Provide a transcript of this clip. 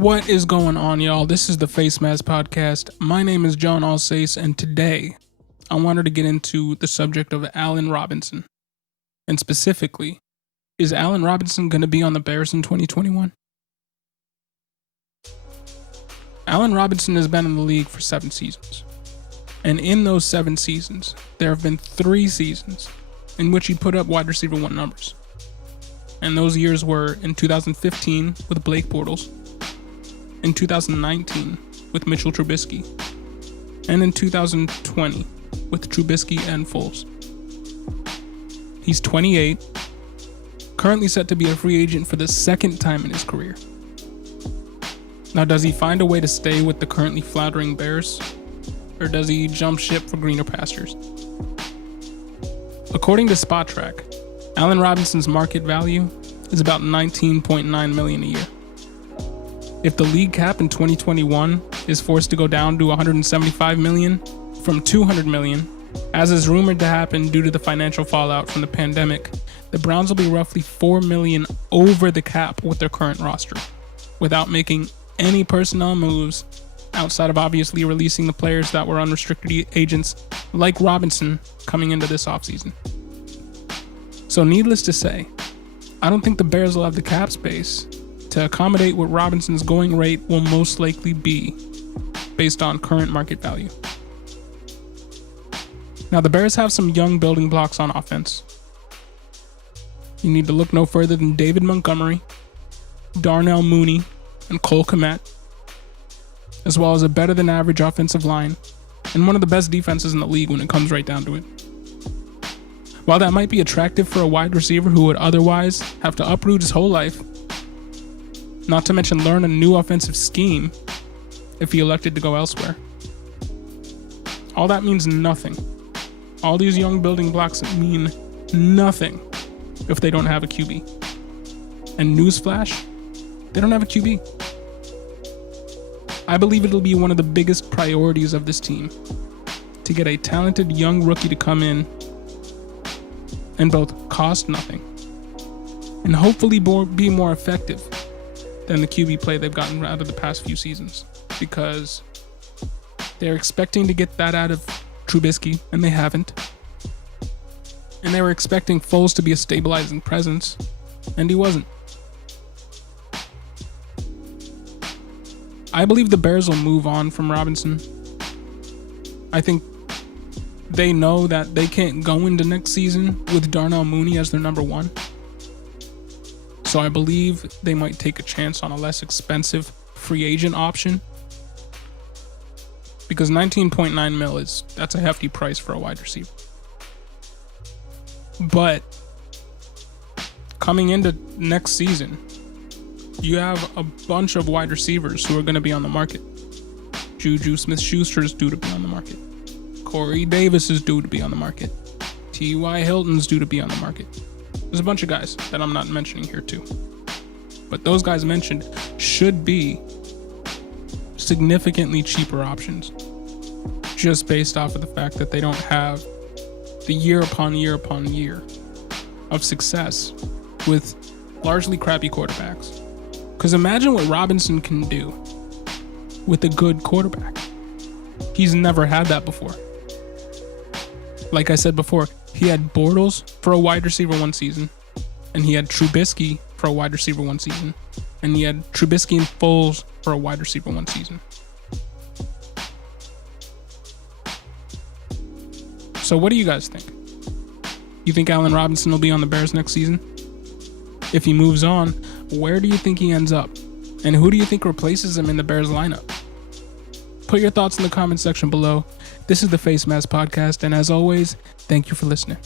What is going on, y'all? This is the Face Mask Podcast. My name is John Alsace, and today I wanted to get into the subject of Allen Robinson. And specifically, is Allen Robinson going to be on the Bears in 2021? Allen Robinson has been in the league for 7 seasons. And in those 7 seasons, there have been 3 seasons in which he put up wide receiver 1 numbers. And those years were in 2015 with Blake Bortles, in 2019 with Mitchell Trubisky, and in 2020 with Trubisky and Foles. He's 28, currently set to be a free agent for the 2nd time in his career. Now, does he find a way to stay with the currently floundering Bears, or does he jump ship for greener pastures? According to SpotTrack, Allen Robinson's market value is about $19.9 million a year. If the league cap in 2021 is forced to go down to $175 million from $200 million, as is rumored to happen due to the financial fallout from the pandemic, the Browns will be roughly $4 million over the cap with their current roster, without making any personnel moves outside of obviously releasing the players that were unrestricted agents like Robinson coming into this offseason. So needless to say, I don't think the Bears will have the cap space to accommodate what Robinson's going rate will most likely be based on current market value. Now, the Bears have some young building blocks on offense. You need to look no further than David Montgomery, Darnell Mooney, and Cole Kmet, as well as a better than average offensive line and one of the best defenses in the league when it comes right down to it. While that might be attractive for a wide receiver who would otherwise have to uproot his whole life, not to mention learn a new offensive scheme if he elected to go elsewhere, all that means nothing. All these young building blocks mean nothing if they don't have a QB. And newsflash, they don't have a QB. I believe it'll be one of the biggest priorities of this team to get a talented young rookie to come in and both cost nothing and hopefully be more effective than the QB play they've gotten out of the past few seasons, because they're expecting to get that out of Trubisky and they haven't. And they were expecting Foles to be a stabilizing presence, and he wasn't. I believe the Bears will move on from Robinson. I think they know that they can't go into next season with Darnell Mooney as their number 1. So I believe they might take a chance on a less expensive free agent option, because $19.9 million that's a hefty price for a wide receiver. But coming into next season, you have a bunch of wide receivers who are going to be on the market. Juju Smith-Schuster is due to be on the market. Corey Davis is due to be on the market. T.Y. Hilton's due to be on the market. There's a bunch of guys that I'm not mentioning here too. But those guys mentioned should be significantly cheaper options, just based off of the fact that they don't have the year upon year upon year of success with largely crappy quarterbacks. Because imagine what Robinson can do with a good quarterback. He's never had that before. Like I said before, he had Bortles for a wide receiver 1 season, and he had Trubisky for a wide receiver 1 season, and he had Trubisky and Foles for a wide receiver 1 season. So what do you guys think? You think Allen Robinson will be on the Bears next season? If he moves on, where do you think he ends up? And who do you think replaces him in the Bears lineup? Put your thoughts in the comment section below. This is the Face Mask Podcast, and as always, thank you for listening.